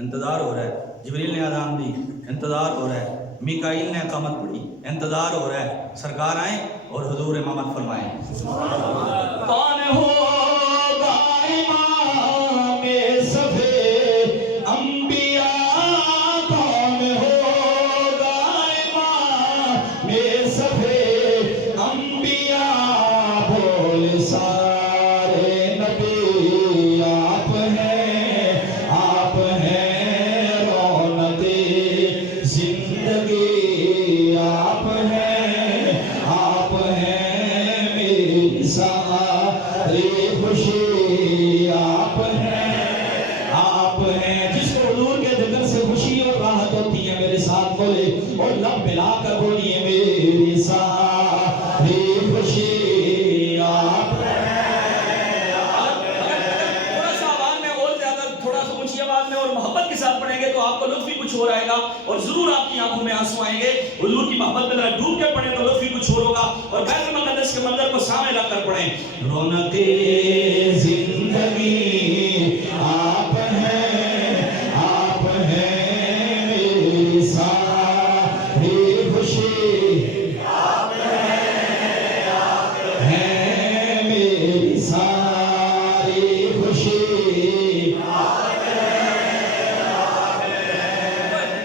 انتظار ہو رہا ہے، جبریل نے اذان دی، انتظار ہو رہا ہے، میکائیل نے اقامت پڑھی، انتظار ہو رہا ہے، سرکار آئیں اور حضور امامت فرمائیں۔ کون ہوگا امام صفِ انبیاء، کون ہوگا امام صفِ انبیاء، بول سارے نبی آپ ہیں، آپ ہیں رونق زندگی، آپ ہیں، آپ ہیں میری ساری خوشی، آپ ہیں، آپ ہیں۔ جس کو حضور کے ذکر سے خوشی اور راحت ہوتی ہے میرے ساتھ بولے اور لب ملا کر بولیے، میری ساری خوشی آپ تھوڑا سا آواز میں اور زیادہ، تھوڑا سا اونچی آواز میں اور محبت کے ساتھ پڑھیں گے تو آپ کو لطف بھی کچھ اور آئے گا اور ضرور آپ کی آنکھوں میں آنسو آئیں گے۔ حضور کی محبت میں ذرا ڈوب کے پڑھیں تو لطف بھی کچھ اور ہوگا، اور بیت المقدس کے منظر کو سامنے رکھ کر پڑھیں۔ رونق زندگی آپ ہیں، آپ ہیں میری ساری خوشی، آپ ہیں میری ساری خوشی۔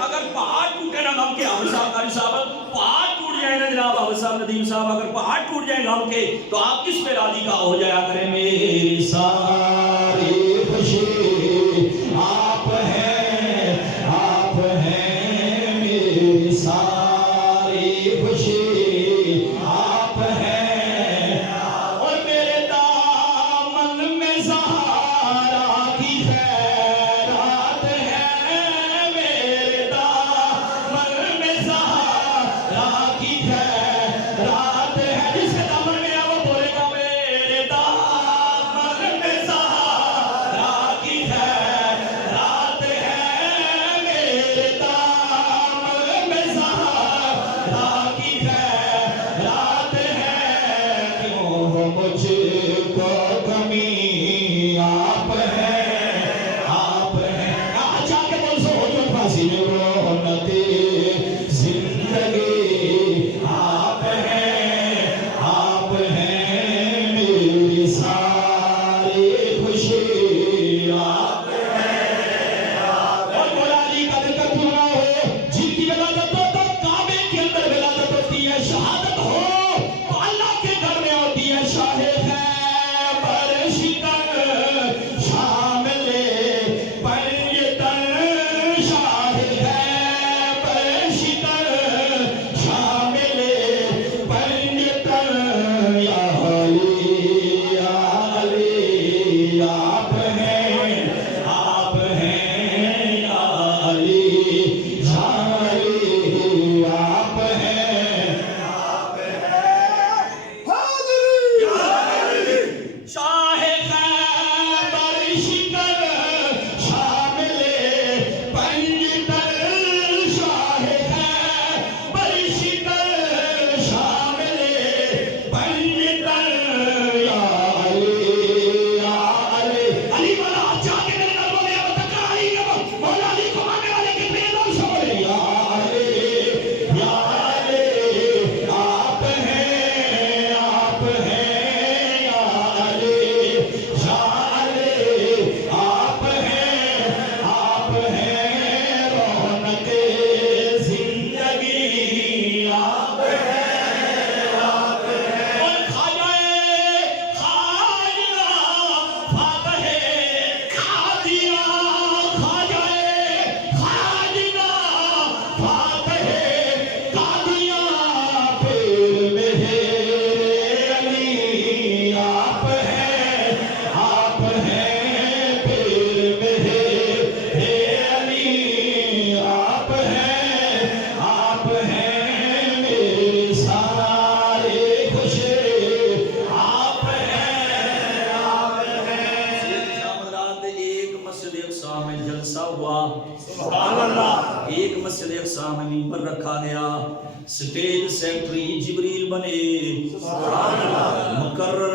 اگر پہاڑ ٹوٹے نا غم کے، حافظ صاحب قاری صاحب، پہاڑ ٹوٹ جائے نا جناب حافظ صاحب ندیم صاحب، اگر پہاڑ ٹوٹ جائے غم کے تو آپ کس پہ راضی کا ہو جایا کریں؟ میری ساری خوشی آپ ہیں، آپ ہیں میری ساری خوشی، آپ ہیں، اور میرے دامن میں زہرا کی خیرات ہے، میرے دامن میں زہرا کی خیرات ہے۔ جس کے دامن میں ہے وہ بولے گا، میرے دامن میں زہرا کی خیرات ہے، میرے دامن میں زہرا کی خیرات ہے۔ کیوں ہو مجھ کو کمی، آپ ہیں، آپ ہیں۔ جا کے بول سو ہو جو پھانسی میں رونق زندگی آپ ہیں، آپ ہیں میری ساری خوشی، آپ ہیں۔ اور مولا علی کا ذکر پورا ہو، جن کی ولادت ہو تو کعبے کے اندر ولادت ہوتی ہے، شہادت ہو تو اللہ کے گھر میں ہوتی ہے۔ شاہ خیبر شکن شامل پنجتن، شاہ خیبر شکن شامل پنجتن، یا علی یا علی آپ ہیں، آپ ہیں یا علی یا علی آپ ہیں، آپ ہیں۔ شاہ خیبر شکن شامل پنجتن، شاہ خیبر شکن شامل پنجتن، یا علی یا علی۔ علی والا جا کے میرے نال بولے، اب تک علی کا مولا علی کو ماننے والے کتنے لوگ سے بولے، یا علی یا علی آپ ہیں، آپ ہیں یا علی یا علی آپ ہیں، آپ ہیں رونق زندگی، آپ ہیں، آپ ہیں۔ اور خواجہ خواجہ فاتح قادیہ، خواجہ خواجہ فاتح قادیہ، پیر میرے علی آپ ہیں، آپ ہیں پیر میرے علی آپ ہیں، آپ ہیں میری ساری خوشی، آپ ہیں، آپ ہیں۔ سید شام رات ایک مسجد اقصا میں جلسہ ہوا، سبحان اللہ، ایک مسجد اقصا میں ممبر رکھا گیا، سٹیج سیکٹری جبریل بنے، سبحان اللہ، مقرر